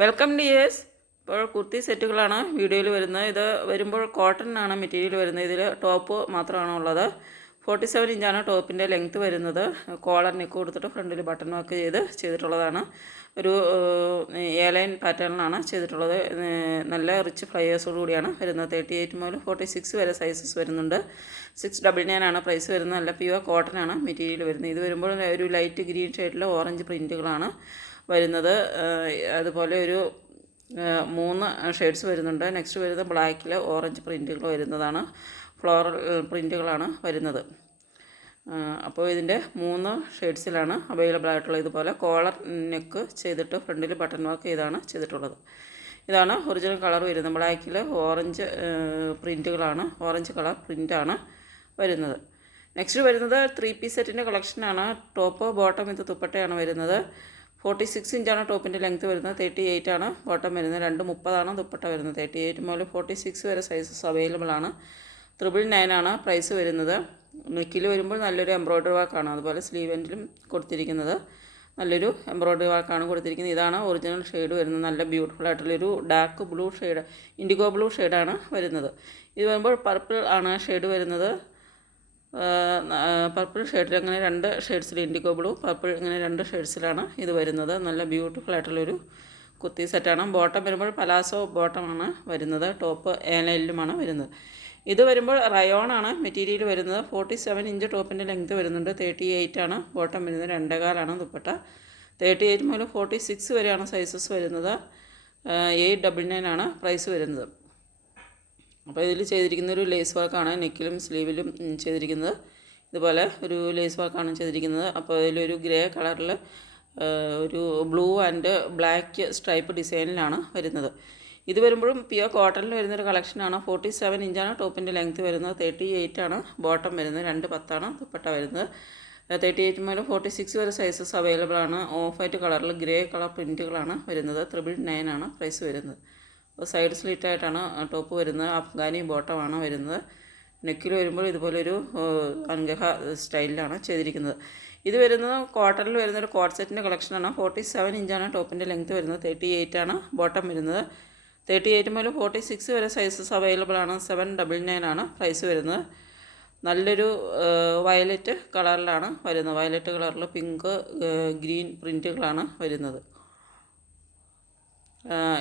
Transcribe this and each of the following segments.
Welcome dears ഇപ്പോൾ കുർത്തി സെറ്റുകളാണ് വീഡിയോയിൽ വരുന്നത്. ഇത് വരുമ്പോൾ കോട്ടൺ ആണ് മെറ്റീരിയൽ വരുന്നത്. ഇതിൽ ടോപ്പ് മാത്രമാണ് ഉള്ളത്. ഫോർട്ടി സെവൻ ഇഞ്ചാണ് ടോപ്പിന്റെ ലെങ്ത്ത് വരുന്നത്. കോളർ നെക്ക് കൊടുത്തിട്ട് ഫ്രണ്ടിൽ ബട്ടൺ വർക്ക് ചെയ്ത് ചെയ്തിട്ടുള്ളതാണ്. ഒരു എ ലൈൻ പാറ്റേണിലാണ് ചെയ്തിട്ടുള്ളത്. നല്ല റിച്ച് ഫ്ലയേഴ്സോട് കൂടിയാണ് വരുന്നത്. തേർട്ടി എയ്റ്റ് മുതൽ ഫോർട്ടി സിക്സ് വരെ സൈസസ് വരുന്നുണ്ട്. സിക്സ് ഡബിൾ നയൻ ആണ് പ്രൈസ് വരുന്നത്. നല്ല പ്യുവർ കോട്ടൺ ആണ് മെറ്റീരിയൽ വരുന്നത്. ഇത് വരുമ്പോൾ ഒരു ലൈറ്റ് ഗ്രീൻ ഷെയ്ഡിൽ ഓറഞ്ച് പ്രിന്റുകളാണ് വരുന്നത്. അതുപോലെ ഒരു മൂന്ന് ഷെയ്ഡ്സ് വരുന്നുണ്ട്. നെക്സ്റ്റ് വരുന്നത് ബ്ലാക്കിൽ ഓറഞ്ച് പ്രിന്റുകൾ വരുന്നതാണ്. ഫ്ലോറൽ പ്രിന്റുകളാണ് വരുന്നത്. അപ്പോൾ ഇതിന്റെ മൂന്ന് ഷെയ്ഡ്സിലാണ് അവൈലബിൾ ആയിട്ടുള്ളത്. ഇതുപോലെ കോളർ നെക്ക് ചെയ്തിട്ട് ഫ്രണ്ടിൽ ബട്ടൺ വർക്ക് ചെയ്താണ് ചെയ്തിട്ടുള്ളത്. ഇതാണ് ഒറിജിനൽ കളർ വരുന്നത്. ബ്ലാക്കിൽ ഓറഞ്ച് പ്രിന്റുകളാണ് ഓറഞ്ച് കളർ പ്രിന്റാണ് വരുന്നത്. നെക്സ്റ്റ് വരുന്നത് ത്രീ പീസ് സെറ്റിന്റെ കളക്ഷനാണ്. ടോപ്പ് ബോട്ടം ഇത് തുപ്പട്ടയാണ് വരുന്നത്. ഫോർട്ടി സിക്സ് ഇഞ്ചാണ് ടോപ്പിന്റെ ലെങ്ത്ത് വരുന്നത് തേർട്ടി എയ്റ്റ് ആണ് ബോട്ടം വരുന്നത് രണ്ട് മുപ്പതാണ് ദുപ്പട്ട വരുന്നത്. തേർട്ടി എയ്റ്റ് മുതൽ ഫോർട്ടി സിക്സ് വരെ സൈസസ് അവൈലബിൾ ആണ് ത്രിബിൾ നയൻ ആണ് പ്രൈസ് വരുന്നത്. നെക്കിൽ വരുമ്പോൾ നല്ലൊരു എംബ്രോയ്ഡറി വർക്കാണ് അതുപോലെ സ്ലീവ് എൻഡിലും കൊടുത്തിരിക്കുന്നത്. നല്ലൊരു എംബ്രോയ്ഡറി വർക്കാണ് കൊടുത്തിരിക്കുന്നത്. ഇതാണ് ഒറിജിനൽ ഷെയ്ഡ് വരുന്നത്. നല്ല ബ്യൂട്ടിഫുൾ ആയിട്ടുള്ളൊരു dark blue shade indigo blue ഷെയ്ഡാണ് വരുന്നത്. ഇത് വരുമ്പോൾ പർപ്പിൾ ആണ് ഷെയ്ഡ് വരുന്നത്. പർപ്പിൾ ഷെയ്ഡിൽ അങ്ങനെ രണ്ട് ഷെയ്ഡ്സിൽ ഇൻഡിഗോ ബ്ലൂ പർപ്പിൾ ഇങ്ങനെ രണ്ട് ഷെയ്ഡ്സിലാണ് ഇത് വരുന്നത്. നല്ല ബ്യൂട്ടിഫുൾ ആയിട്ടുള്ളൊരു കുത്തി സെറ്റാണ് ബോട്ടം വരുമ്പോൾ പലാസോ ബോട്ടമാണ് വരുന്നത്. ടോപ്പ് ഏലയിലുമാണ് വരുന്നത്. ഇത് വരുമ്പോൾ റയോണാണ് മെറ്റീരിയൽ വരുന്നത്. ഫോർട്ടി സെവൻ ഇഞ്ച് ടോപ്പിന്റെ ലെങ്ത് വരുന്നുണ്ട്. തേർട്ടി എയ്റ്റ് ആണ്. ബോട്ടം വരുന്നത് രണ്ടേകാലാണ് ദുപ്പട്ട. തേർട്ടി എയ്റ്റ് മുതൽ ഫോർട്ടി സിക്സ് വരെയാണ് സൈസസ് വരുന്നത്. എയ്റ്റ് ഡബിൾ നയൻ ആണ് പ്രൈസ് വരുന്നത്. അപ്പോൾ ഇതിൽ ചെയ്തിരിക്കുന്ന ഒരു ലേസ് വർക്കാണ് നെക്കിലും സ്ലീവിലും ചെയ്തിരിക്കുന്നത്. ഇതുപോലെ ഒരു ലേസ് വർക്കാണ് ചെയ്തിരിക്കുന്നത്. അപ്പോൾ ഇതിലൊരു ഗ്രേ കളറിൽ ഒരു ബ്ലൂ ആൻഡ് ബ്ലാക്ക് സ്ട്രൈപ്പ് ഡിസൈനിലാണ് വരുന്നത്. ഇത് വരുമ്പോഴും പ്യുവർ കോട്ടണിൽ വരുന്നൊരു കളക്ഷനാണ് ഫോർട്ടി സെവൻ ഇഞ്ചാണ് ടോപ്പിന്റെ ലെങ്ത്ത് വരുന്നത്. തേർട്ടി എയ്റ്റ് ആണ്. ബോട്ടം വരുന്നത്. രണ്ട് പത്താണ് ദുപ്പട്ട വരുന്നത്. തേർട്ടി എയ്റ്റ് മുതൽ ഫോർട്ടി സിക്സ് വരെ സൈസസ് അവൈലബിൾ ആണ്. ഓഫ് വൈറ്റ് കളറിൽ ഗ്രേ കളർ പ്രിന്റുകളാണ് വരുന്നത്. ത്രിബിൾ നയൻ ആണ് പ്രൈസ് വരുന്നത്. സൈഡ് സ്ലിറ്റ് ആയിട്ടാണ് ടോപ്പ് വരുന്നത്. അഫ്ഗാനി ബോട്ടമാണ് വരുന്നത്. നെക്കിൽ വരുമ്പോൾ ഇതുപോലൊരു അൻഗഹ സ്റ്റൈലിലാണ് ചെയ്തിരിക്കുന്നത്. ഇത് വരുന്നത് കോട്ടണിൽ വരുന്നൊരു കോട്ട് സെറ്റിന്റെ കളക്ഷനാണ് ഫോർട്ടി സെവൻ ഇഞ്ചാണ് ടോപ്പിന്റെ ലെങ്ത് വരുന്നത്. തേർട്ടി എയ്റ്റ് ആണ് ബോട്ടം വരുന്നത്. തേർട്ടി എയ്റ്റ് മുതൽ ഫോർട്ടി സിക്സ് വരെ സൈസസ് അവൈലബിൾ ആണ്. സെവൻ ഡബിൾ നയൻ ആണ് പ്രൈസ് വരുന്നത്. നല്ലൊരു വയലറ്റ് കളറിലാണ് വരുന്നത്. വയലറ്റ് കളറിൽ പിങ്ക് ഗ്രീൻ പ്രിന്റുകളാണ് വരുന്നത്.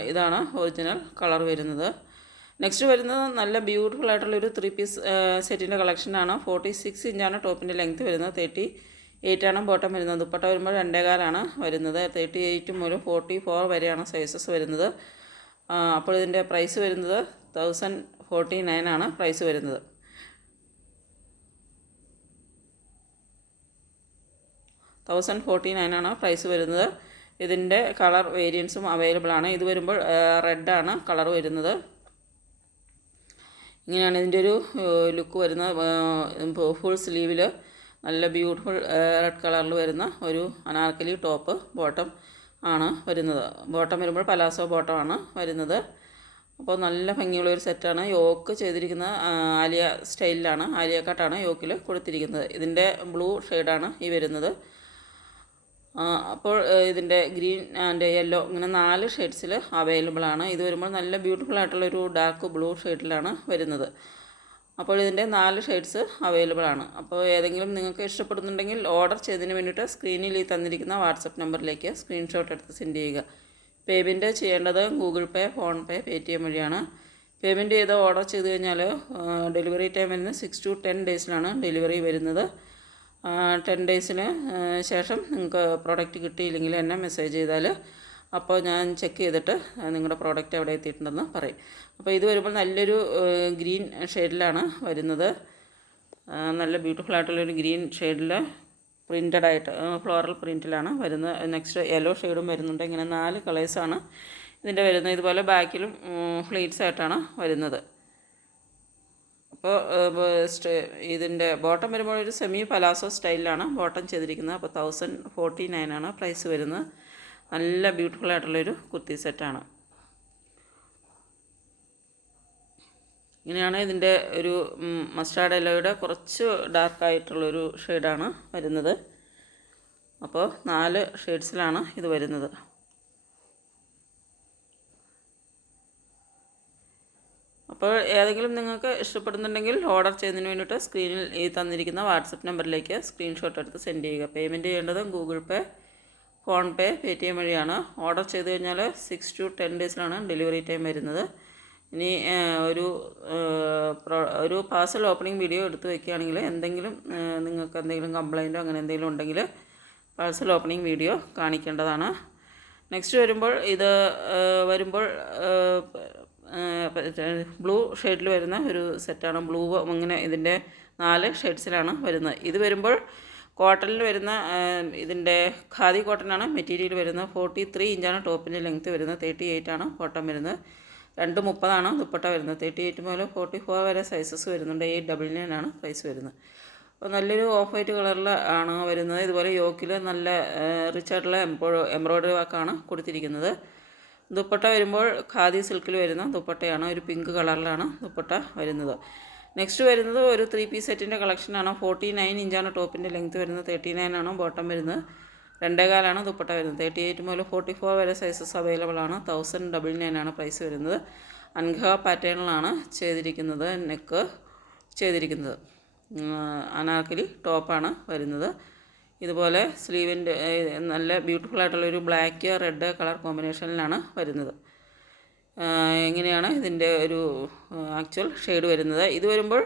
ഇതാണ് ഒറിജിനൽ കളർ വരുന്നത്. നെക്സ്റ്റ് വരുന്നത് നല്ല ബ്യൂട്ടിഫുൾ ആയിട്ടുള്ള ഒരു ത്രീ പീസ് സെറ്റിന്റെ കളക്ഷനാണ് ഫോർട്ടി സിക്സ് ഇഞ്ചാണ് ടോപ്പിന്റെ ലെങ്ത്ത് വരുന്നത്. തേർട്ടി എയ്റ്റ് ആണ് ബോട്ടം വരുന്നത്. ദുപ്പട്ട വരുമ്പോൾ രണ്ടേകാലാണ് വരുന്നത്. തേർട്ടി എയ്റ്റ് മുതൽ ഫോർട്ടി ഫോർ വരെയാണ് സൈസസ് വരുന്നത്. അപ്പോൾ ഇതിന്റെ പ്രൈസ് വരുന്നത് തൗസൻഡ് ഫോർട്ടി നയൻ ആണ് പ്രൈസ് വരുന്നത്. തൗസൻഡ് ഫോർട്ടി നയൻ ആണ് പ്രൈസ് വരുന്നത്. ഇതിന്റെ കളർ വേരിയൻസും അവൈലബിൾ ആണ്. ഇത് വരുമ്പോൾ റെഡാണ് കളർ വരുന്നത്. ഇങ്ങനെയാണ് ഇതിന്റെ ഒരു ലുക്ക് വരുന്നത്. ഫുൾ സ്ലീവിൽ നല്ല ബ്യൂട്ടിഫുൾ റെഡ് കളറിൽ വരുന്ന ഒരു അനാർക്കലി ടോപ്പ് ബോട്ടം ആണ് വരുന്നത്. ബോട്ടം വരുമ്പോൾ പലാസോ ബോട്ടമാണ് വരുന്നത്. അപ്പോൾ നല്ല ഭംഗിയുള്ള ഒരു സെറ്റാണ് യോക്ക് ചെയ്തിരിക്കുന്ന ആലിയ സ്റ്റൈലിലാണ് ആലിയ കട്ടാണ് യോക്കിൽ കൊടുത്തിരിക്കുന്നത്. ഇതിന്റെ ബ്ലൂ ഷെയ്ഡാണ് ഈ വരുന്നത്. അപ്പോൾ ഇതിന്റെ ഗ്രീൻ ആൻഡ് യെല്ലോ ഇങ്ങനെ നാല് ഷെയ്ഡ്സിൽ അവൈലബിൾ ആണ്. ഇത് വരുമ്പോൾ നല്ല ബ്യൂട്ടിഫുൾ ആയിട്ടുള്ളൊരു ഡാർക്ക് ബ്ലൂ ഷെയ്ഡിലാണ് വരുന്നത്. അപ്പോൾ ഇതിന്റെ നാല് ഷെയ്ഡ്സ് അവൈലബിൾ ആണ്. അപ്പോൾ ഏതെങ്കിലും നിങ്ങൾക്ക് ഇഷ്ടപ്പെടുന്നുണ്ടെങ്കിൽ ഓർഡർ ചെയ്തതിന് വേണ്ടിയിട്ട് സ്ക്രീനിൽ ഈ തന്നിരിക്കുന്ന വാട്സപ്പ് നമ്പറിലേക്ക് സ്ക്രീൻഷോട്ട് എടുത്ത് സെൻഡ് ചെയ്യുക. പേയ്മെന്റ് ചെയ്യേണ്ടത് Google Pay PhonePe Paytm വഴിയാണ്. പേയ്മെന്റ് ചെയ്ത് ഓർഡർ ചെയ്ത് കഴിഞ്ഞാൽ ഡെലിവറി ടൈം വരുന്നത് സിക്സ് ടു ടെൻ ഡേയ്സിലാണ് ഡെലിവറി വരുന്നത്. ടെൻ ഡേയ്സിന് ശേഷം നിങ്ങൾക്ക് പ്രോഡക്റ്റ് കിട്ടിയില്ലെങ്കിൽ എന്നെ മെസ്സേജ് ചെയ്താൽ അപ്പോൾ ഞാൻ ചെക്ക് ചെയ്തിട്ട് നിങ്ങളുടെ പ്രോഡക്റ്റ് എവിടെ എത്തിയിട്ടുണ്ടെന്ന് പറയും. അപ്പോൾ ഇത് വരുമ്പോൾ നല്ലൊരു ഗ്രീൻ ഷെയ്ഡിലാണ് വരുന്നത്. നല്ല ബ്യൂട്ടിഫുൾ ആയിട്ടുള്ളൊരു ഗ്രീൻ ഷെയ്ഡിൽ പ്രിന്റഡ് ആയിട്ട് ഫ്ലോറൽ പ്രിന്റിലാണ് വരുന്നത്. നെക്സ്റ്റ് യെല്ലോ ഷെയ്ഡും വരുന്നുണ്ട്. ഇങ്ങനെ നാല് കളേഴ്സാണ് ഇതിന്റെ വരുന്നത്. ഇതുപോലെ ബാക്കിലും ഫ്ലീറ്റ്സ് ആയിട്ടാണ് വരുന്നത്. അപ്പോൾ ഇതിന്റെ ബോട്ടം വരുമ്പോൾ ഒരു സെമി പലാസോ സ്റ്റൈലിലാണ് ബോട്ടം ചെയ്തിരിക്കുന്നത്. അപ്പോൾ തൗസൻഡ് ഫോർട്ടി നയൻ ആണ് പ്രൈസ് വരുന്നത്. നല്ല ബ്യൂട്ടിഫുൾ ആയിട്ടുള്ളൊരു കുർത്തി സെറ്റാണ് ഇങ്ങനെയാണ് ഇതിന്റെ ഒരു മസ്റ്റാർഡ് എല്ലോയുടെ കുറച്ച് ഡാർക്കായിട്ടുള്ളൊരു ഷെയ്ഡാണ് വരുന്നത്. അപ്പോൾ നാല് ഷെയ്ഡ്സിലാണ് ഇത് വരുന്നത്. അപ്പോൾ ഏതെങ്കിലും നിങ്ങൾക്ക് ഇഷ്ടപ്പെടുന്നുണ്ടെങ്കിൽ ഓർഡർ ചെയ്യുന്നതിന് വേണ്ടിയിട്ട് സ്ക്രീനിൽ ഈ തന്നിരിക്കുന്ന വാട്സപ്പ് നമ്പറിലേക്ക് സ്ക്രീൻഷോട്ട് എടുത്ത് സെൻഡ് ചെയ്യുക. പേയ്മെന്റ് ചെയ്യേണ്ടത് Google Pay PhonePe Paytm വഴിയാണ്. ഓർഡർ ചെയ്ത് കഴിഞ്ഞാൽ സിക്സ് ടു ടെൻ ഡേയ്സിലാണ് ഡെലിവറി ടൈം വരുന്നത്. ഇനി ഒരു ഒരു പാർസൽ ഓപ്പണിംഗ് വീഡിയോ എടുത്ത് വെക്കുകയാണെങ്കിൽ എന്തെങ്കിലും നിങ്ങൾക്ക് എന്തെങ്കിലും കംപ്ലൈന്റോ അങ്ങനെ എന്തെങ്കിലും ഉണ്ടെങ്കിൽ പാർസൽ ഓപ്പണിംഗ് വീഡിയോ കാണിക്കേണ്ടതാണ്. നെക്സ്റ്റ് വരുമ്പോൾ ഇത് വരുമ്പോൾ ബ്ലൂ ഷെയ്ഡിൽ വരുന്ന ഒരു സെറ്റാണ്. ബ്ലൂ അങ്ങനെ ഇതിന്റെ നാല് ഷെയ്ഡ്സിലാണ് വരുന്നത്. ഇത് വരുമ്പോൾ കോട്ടണിൽ വരുന്ന ഇതിന്റെ ഖാദി കോട്ടനാണ് മെറ്റീരിയൽ വരുന്നത് ഫോർട്ടി ത്രീ ഇഞ്ചാണ്. ടോപ്പിന്റെ ലെങ്ത്ത് വരുന്നത് തേർട്ടി എയ്റ്റ് ആണ് ബോട്ടം വരുന്നത്. രണ്ട് മുപ്പതാണ് ദുപ്പട്ട വരുന്നത്. തേർട്ടി എയ്റ്റ് മുതൽ ഫോർട്ടി ഫോർ വരെ സൈസസ് വരുന്നുണ്ട്. എയ്റ്റ് ഡബിൾ നയൻ ആണ് പ്രൈസ് വരുന്നത്. അപ്പോൾ നല്ലൊരു ഓഫ് വൈറ്റ് കളറിൽ ആണ് വരുന്നത്. ഇതുപോലെ യോക്കിൽ നല്ല റിച്ച് ആയിട്ടുള്ള എംബ്രോ എംബ്രോയ്ഡറി വർക്കാണ് കൊടുത്തിരിക്കുന്നത്. ദുപ്പട്ട വരുമ്പോൾ ഖാദി സിൽക്കിൽ വരുന്ന ദുപ്പട്ടയാണ്. ഒരു പിങ്ക് കളറിലാണ് ദുപ്പട്ട വരുന്നത്. നെക്സ്റ്റ് വരുന്നത് ഒരു ത്രീ പീസ് സെറ്റിന്റെ കളക്ഷനാണ്. ഫോർട്ടി നയൻ ഇഞ്ചാണ് ടോപ്പിന്റെ ലെങ്ത് വരുന്നത്. തേർട്ടി നയൻ ആണ് ബോട്ടം വരുന്നത്. രണ്ടേകാലാണ് ദുപ്പട്ട വരുന്നത്. തേർട്ടി എയ്റ്റ് മുതൽ ഫോർട്ടി ഫോർ വരെ സൈസസ് അവൈലബിൾ ആണ് തൗസൻഡ് ഡബിൾ നയൻ ആണ് പ്രൈസ് വരുന്നത്. അൻഘ പാറ്റേണിലാണ് ചെയ്തിരിക്കുന്നത് നെക്ക് ചെയ്തിരിക്കുന്നത്. അനാർക്കലി ടോപ്പാണ് വരുന്നത്. ഇതുപോലെ സ്ലീവിന്റെ നല്ല ബ്യൂട്ടിഫുൾ ആയിട്ടുള്ള ഒരു ബ്ലാക്ക് റെഡ് കളർ കോമ്പിനേഷനിലാണ് വരുന്നത്. എങ്ങനെയാണ് ഇതിന്റെ ഒരു ആക്ച്വൽ ഷെയ്ഡ് വരുന്നത്? ഇത് വരുമ്പോൾ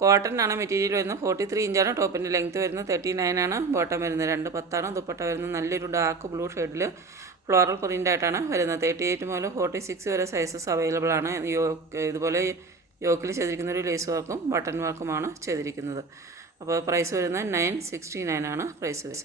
കോട്ടൺ ആണ് മെറ്റീരിയൽ വരുന്നത്. ഫോർട്ടി ത്രീ ഇഞ്ചാണ് ടോപ്പിന്റെ ലെങ്ത്ത് വരുന്നത്. തേർട്ടി നയൻ ആണ് ബോട്ടം വരുന്നത്. രണ്ട് പത്താണ് ദുപ്പട്ട വരുന്നത്. നല്ലൊരു ഡാർക്ക് ബ്ലൂ ഷെയ്ഡിൽ ഫ്ലോറൽ പ്രിന്റ് ആയിട്ടാണ് വരുന്നത്. തേർട്ടി എയ്റ്റ് മുതൽ ഫോർട്ടി സിക്സ് വരെ സൈസസ് അവൈലബിൾ ആണ്. യോ ഇതുപോലെ യോക്കിൽ ചെയ്തിരിക്കുന്ന ഒരു ലേസ് വർക്കും ബട്ടൺ വർക്കുമാണ് ചെയ്തിരിക്കുന്നത്. അപ്പോൾ പ്രൈസ് വരുന്നത് നയൻ സിക്സ്റ്റി നയൻ ആണ് പ്രൈസ്